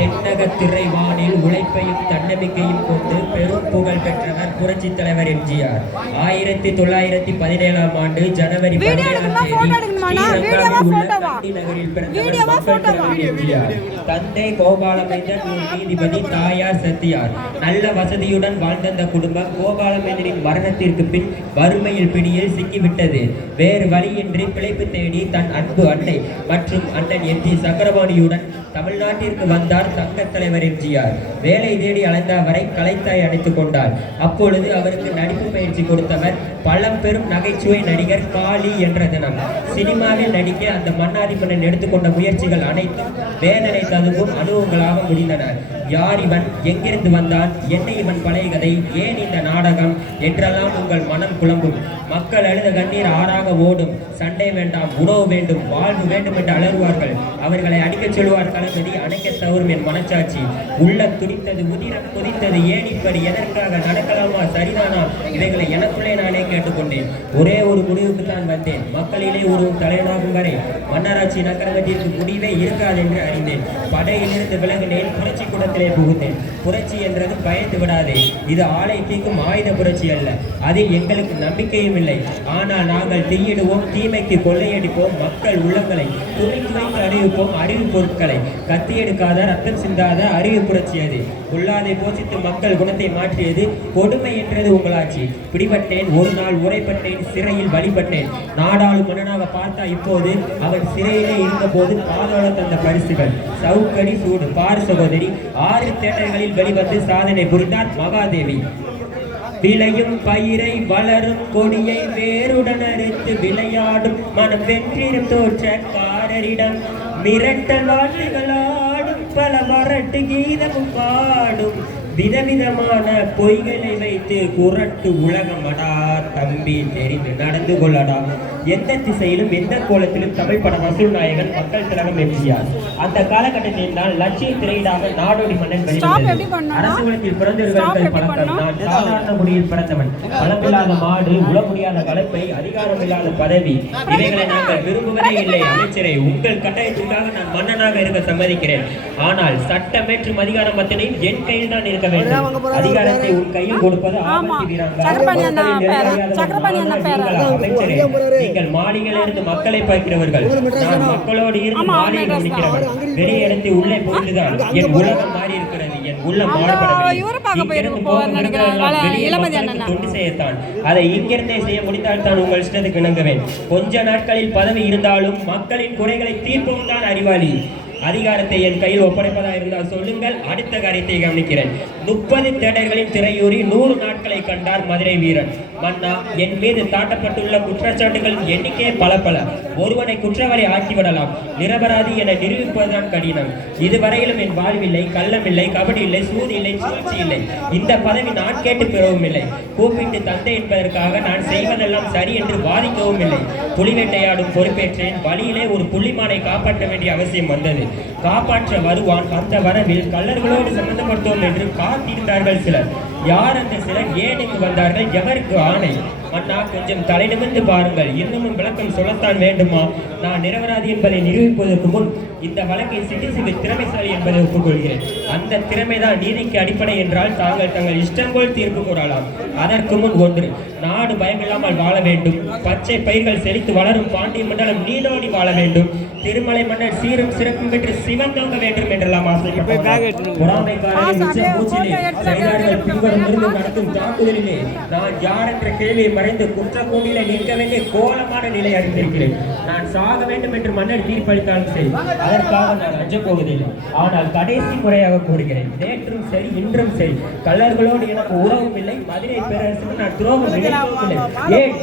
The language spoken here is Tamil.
தென்னக திரைவானில் உழைப்பையும் தன்னம்பிக்கையும் கொண்டு பெரும் புகழ் பெற்றவர் புரட்சித் தலைவர் எம்ஜிஆர். 1917ஆம் ஆண்டு ஜனவரி 17ஆம் தேதி நகரில் பிறந்தவர் எம்ஜிஆர். தந்தை கோபாலமேந்தன் நீதிபதி, தாயார் சத்தியார். நல்ல வசதியுடன் வாழ்ந்த குடும்பம் கோபாலமேந்தனின் மரணத்திற்கு பின் வறுமையில் பிடியில் சிக்கிவிட்டது. வேறு வழியின்றி பிழைப்பு தேடி தன் அன்பு அன்னை மற்றும் அண்ணன் எம்.ஜி. சக்கரபாணியுடன் தமிழ்நாட்டிற்கு வந்தார் தங்கத் தலைவர் எம்ஜிஆர். வேலை தேடி அலைந்த அவரை கலைத்தாய் அணைத்துக் கொண்டார். அப்பொழுது அவருக்கு நடிப்பு பயிற்சி கொடுத்தவர் பழம்பெரும் நகைச்சுவை நடிகர் காளி என்ற தினம். சினிமாவில் நடிக்க அந்த மன்னாதி மன்னன் எடுத்துக்கொண்ட முயற்சிகள் அனைத்தும் வேதனை ததும்பும் அனுபவங்களாக முடிந்தன. யார் இவன், எங்கிருந்து வந்தான், என்ன இவன் பழைய கதை, ஏன் இந்த நாடகம் என்றெல்லாம் உங்கள் மனம் குழம்பும். மக்கள் அழுத கண்ணீர் ஆறாக ஓடும். சண்டை வேண்டாம், உணவு வேண்டும், வாழ்வு வேண்டும் என்று அலறுவார்கள். அவர்களை அடிக்கச் சொல்லுவார் தளபதி. அணைக்க தவறும் என் மனச்சாட்சி. உள்ள துடித்தது, உதிரம் கொதித்தது. ஏன் இப்படி, எதற்காக, நடக்கலாமா, சரிதானா, இவைகளை எனக்குள்ளே நானே கேட்டுக்கொண்டேன். ஒரே ஒரு முடிவுக்கு தான் வந்தேன். மக்களிலே ஒரு தலைவனாகும் வரை மன்னராட்சி நகரகத்திற்கு முடிவே இருக்காது என்று அறிந்தேன். படையிலிருந்து விலகினேன். புரட்சி கூடத்திலே புகுந்தேன். புரட்சி என்றது பயந்து விடாதே. இது ஆளை தீக்கும் ஆயுத புரட்சி அல்ல. அதில் எங்களுக்கு நம்பிக்கையும் இல்லை. ஆனால் நாங்கள் தீயிடுவோம், தீமைக்கு கொள்ளையடிப்போம், மக்கள் உள்ளங்களை துணித்து வைத்து அறிவிப்போம். அறிவு பொருட்களை கத்தியெடுக்காத, ரத்தம் சிந்தாத அறிவு புரட்சி அது. உள்ளாதை போசித்து மக்கள் குணத்தை மாற்றியது. கொடுமை என்றது உங்களாட்சி. பிடிபட்டேன், ஒரு நாள் உரைப்பட்டேன், சிறையில் வழிபட்டேன். நாடாளு மன்னனாக பார்த்தா இப்போது அவன் சிறையிலே இருந்த போது பாதாள தந்த பரிசுகள். சவுக்கடி சூடு பார் சகோதரி. 6 தேட்டர்களில் வெளிவந்து சாதனை புரிந்தார் மகாதேவி. விளையும் பயிரை வளரும் கொடியை வேருடன் அறுத்து விளையாடும் மனம் வெற்றிடும் தோற்றக்காரரிடம் மிரட்டல் வாட்டுகளாடும் பல வரட்டு கீதமும் பாடும். விதவிதமான பொய்களை வைத்து குரட்டு உலகமடா தம்பி, தெரிந்து நடந்து கொள்ளடா. எந்த திசையிலும் எந்த கோலத்திலும் தமிழ் பட வசூல் நாயகன் மக்கள் திலகம் எம்ஜிஆர். அந்த காலகட்டத்தில் தான் லட்சிய திரையிடாக நாடோடி மன்னன் வெளிவந்தது. அரசு குலத்தில் பிறந்தவர்கள் பழக்கம். நான் சாதாரண முறையில் பிறந்தவன். பலமில்லாத மாடு, உள முடியாத கலப்பை, அதிகாரம் இல்லாத பதவி, இவைகளை நாங்கள் விரும்புவதே இல்லை. அமைச்சரை, உங்கள் கட்டாயத்திற்காக நான் மன்னனாக இருக்க சம்மதிக்கிறேன். ஆனால் சட்டமேற்றும் அதிகாரம் அத்தனையும் என் கையில் தான் இருக்க வேண்டும். அதிகாரத்தை உன் கையில் கொடுப்பது ஆபத்து வீராங்க. அமைச்சரே, நீங்கள் மாளிகையிலிருந்து மக்களை பார்க்கிறவர்கள். நான் மக்களோடு இருந்து மாளிகை கவனிக்கிறவன். வெளியே இடத்தை உள்ளே போட்டுதான் என் உலகம் மாறி இருக்கிறது. என் உள்ளம் மாறப்படவில்லை. தொண்டு செய்யத்தான். அதை இங்கிருந்தே செய்ய முடிந்தால் தான் உங்கள் இஷ்டத்துக்கு இணங்குவேன். கொஞ்ச நாட்களில் பதவி இருந்தாலும் மக்களின் குறைகளை தீர்ப்பவும் தான் அறிவாளி. அதிகாரத்தை என் கையில் ஒப்படைப்பதா இருந்தால் சொல்லுங்கள், அடுத்த காரியத்தை கவனிக்கிறேன். 30 தேட்டர்களின் திரையூறி 100 நாட்களை கண்டார் மதுரை வீரன். மன்னா, என் மீது தாட்டப்பட்டுள்ள குற்றச்சாட்டுகளின் எண்ணிக்கை பல. ஒருவனை குற்றவாளி ஆக்கிவிடலாம், நிரபராதி என நிரூபிப்பதுதான் கடினம். இதுவரையிலும் என் வாழ்வில்லை, கள்ளமில்லை, கபடி இல்லை, சூது இல்லை, சூழ்ச்சி இல்லை. இந்த பதவி நான் கேட்டு பெறவும் இல்லை. கூப்பிட்டு தந்தை என்பதற்காக நான் செய்வதெல்லாம் சரி என்று வாதிக்கவும் இல்லை. புலிவேட்டையாடும் பொறுப்பேற்றேன். வழியிலே ஒரு புள்ளிமானை காப்பாற்ற வேண்டிய அவசியம் வந்தது. காப்பாற்ற வருவான். அந்த வரவில் கள்ளர்களோடு சம்பந்தப்பட்டோம் என்று காத்திருந்தார்கள் சிலர். யார் அந்த சிலர், ஏன் இங்கு வந்தார்கள், எவருக்கு ஆணை? அண்ணா, கொஞ்சம் தலை நிமிர்ந்து பாருங்கள். இன்னமும் விளக்கம் சொல்லத்தான் வேண்டுமா? நான் நிரபராதி என்பதை நிரூபிப்பதற்கு முன் இந்த வழக்கை சிட்டிசிவி திறமைசாலி என்பதை ஒப்புக்கொள்கிறேன். அந்த திறமைதான் நீதிக்கு அடிப்படை என்றால் தாங்கள் தங்கள் இஷ்டம் போல் தீர்ப்பு கூறலாம். அதற்கு முன் ஒன்று, நாடு பயமில்லாமல் வாழ வேண்டும். பச்சை பயிர்கள் செழித்து வளரும் பாண்டிய மண்டலம் நீடோடி வாழ வேண்டும். திருமலை மன்னர் சீரும் சிறப்பும் பெற்று சிவந்தோங்க வேண்டும் என்றெல்லாம் ஆசைப்பட்டார். நடத்தும் தாக்குதலிலே நான் யார் என்ற கேள்வியை மறைந்து குற்றக்கூண்டிலே நிற்க வேண்டிய கோலமான நிலை அறிந்திருக்கிறேன். நான் சாக வேண்டும் என்று மன்னர் தீர்ப்பளித்தாலும் சரி, அதற்காக நான் அஞ்ச போவதில்லை. ஆனால் கடைசி முறையாக கூறுகிறேன், நேற்றும் சரி இன்றும் சரி கள்ளர்களோடு எனக்கு உறவும் இல்லை. மதுரை பேரரசுக்கு நான் துரோகம் இல்லை. ஏன்